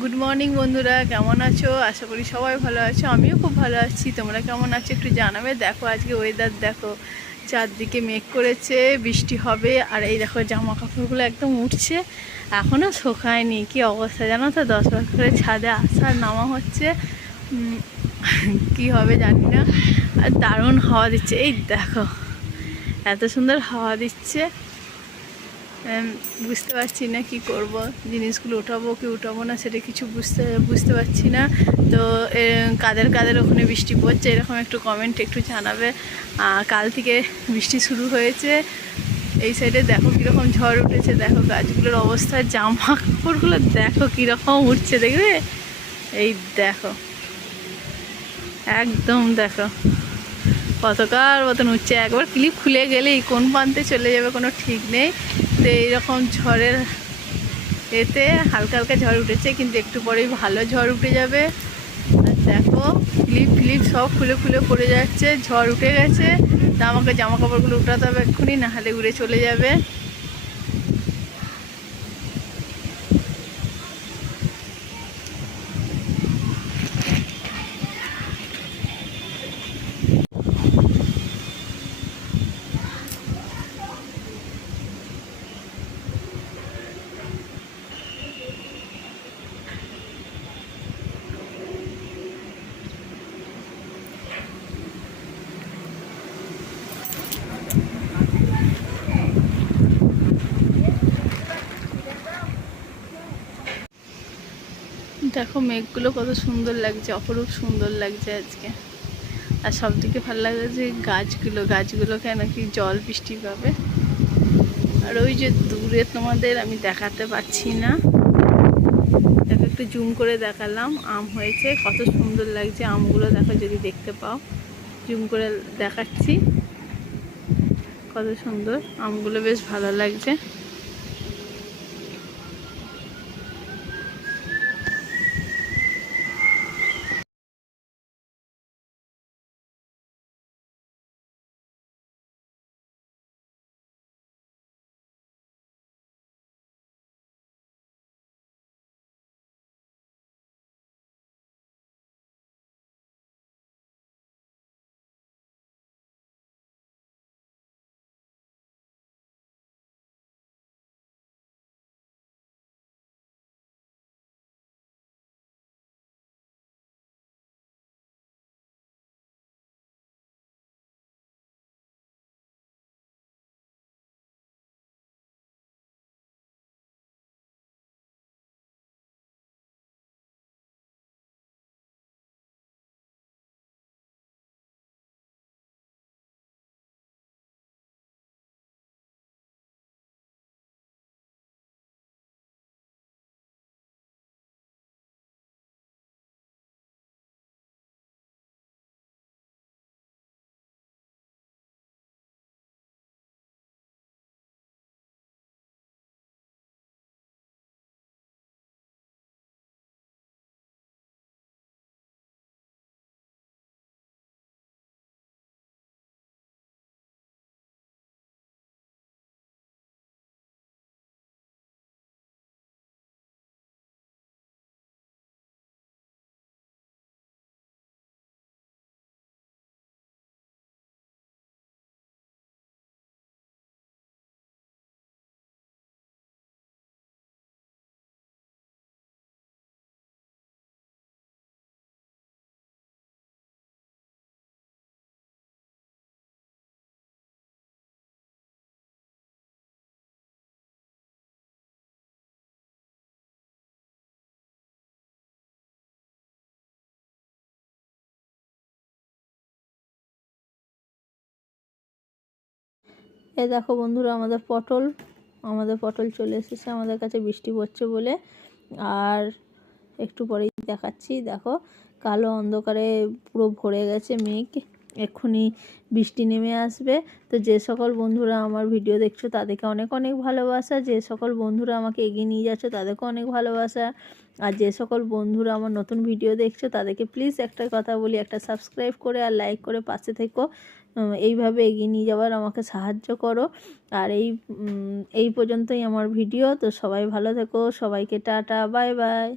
Good morning বন্ধুরা, কেমন আছো? আশা করি সবাই ভালো আছো। আমিও খুব ভালো আছি। তোমরা কেমন আছো একটু জানাবে। দেখো আজকে ওয়েদার দেখো, চারদিকে মেঘ করেছে, বৃষ্টি হবে। আর এই দেখো জামা কাপড়গুলো একদম উঠছে, এখনও শোকায়নি। কি অবস্থা জানো তো, 10 বার করে ছাদে আসার নামা হচ্ছে। কি হবে জানি না। আর দারুণ হাওয়া দিচ্ছে, এই দেখো এত সুন্দর হাওয়া দিচ্ছে। বুঝতে পারছি না কি করব, জিনিসগুলো উঠাবো কি উঠাবো না সেটা কিছু বুঝতে পারছি না। তো কাদের কাদের ওখানে বৃষ্টি পড়ছে এরকম একটু কমেন্ট একটু জানাবে। কাল থেকে বৃষ্টি শুরু হয়েছে। এই সাইডে দেখো কীরকম ঝড় উঠেছে, দেখো গাছগুলোর অবস্থা, জামা কাপড়গুলো দেখো কীরকম উঠছে, দেখবে? এই দেখো একদম দেখো কতকার মতন উঠছে। একবার ক্লিপ খুলে গেলেই কোন প্রান্তে চলে যাবে কোনো ঠিক নেই। তো এইরকম ঝড়ের এতে হালকা হালকা ঝড় উঠেছে, কিন্তু একটু পরেই ভালো ঝড় উঠে যাবে। আর দেখো ক্লিপ সব খুলে খুলে পড়ে যাচ্ছে, ঝড় উঠে গেছে। তা আমাকে জামা কাপড়গুলো উঠাতে হবে এক্ষুনি, নাহলে উড়ে চলে যাবে। দেখো মেঘগুলো কত সুন্দর লাগছে, অপরূপ সুন্দর লাগছে আজকে। আর সব থেকে ভালো লাগছে যে গাছগুলো কেন কি জল বৃষ্টি পাবে। আর ওই যে দূরে তোমাদের আমি দেখাতে পাচ্ছি না, দেখো একটু জুম করে দেখালাম, আম হয়েছে, কত সুন্দর লাগছে আমগুলো। দেখো যদি দেখতে পাও, জুম করে দেখাচ্ছি, কত সুন্দর আমগুলো, বেশ ভালো লাগছে। এই দেখো বন্ধুরা, আমাদের পটল চলে এসেছে আমাদের কাছে বৃষ্টি পড়ছে বলে। আর একটু পরেই দেখাচ্ছি, দেখো কালো অন্ধকারে পুরো ভরে গেছে মেঘ, এক্ষুনি বৃষ্টি নেমে আসবে। তো যে সকল বন্ধুরা আমার ভিডিও দেখছো তাদেরকে অনেক অনেক ভালোবাসা, যে সকল বন্ধুরা আমাকে এগিয়ে নিয়ে যাচ্ছ তাদেরকে অনেক ভালোবাসা। আর যে সকল বন্ধুরা আমার নতুন ভিডিও দেখছো তাদেরকে প্লিজ একটা কথা বলি, একটা সাবস্ক্রাইব করে আর লাইক করে পাশে থেকো। এইভাবে এগিয়ে নিয়ে যাওয়ার আমাকে সাহায্য করো। আর এই পর্যন্তই আমার ভিডিও। তো সবাই ভালো থেকো, সবাইকে টাটা, বাই বাই।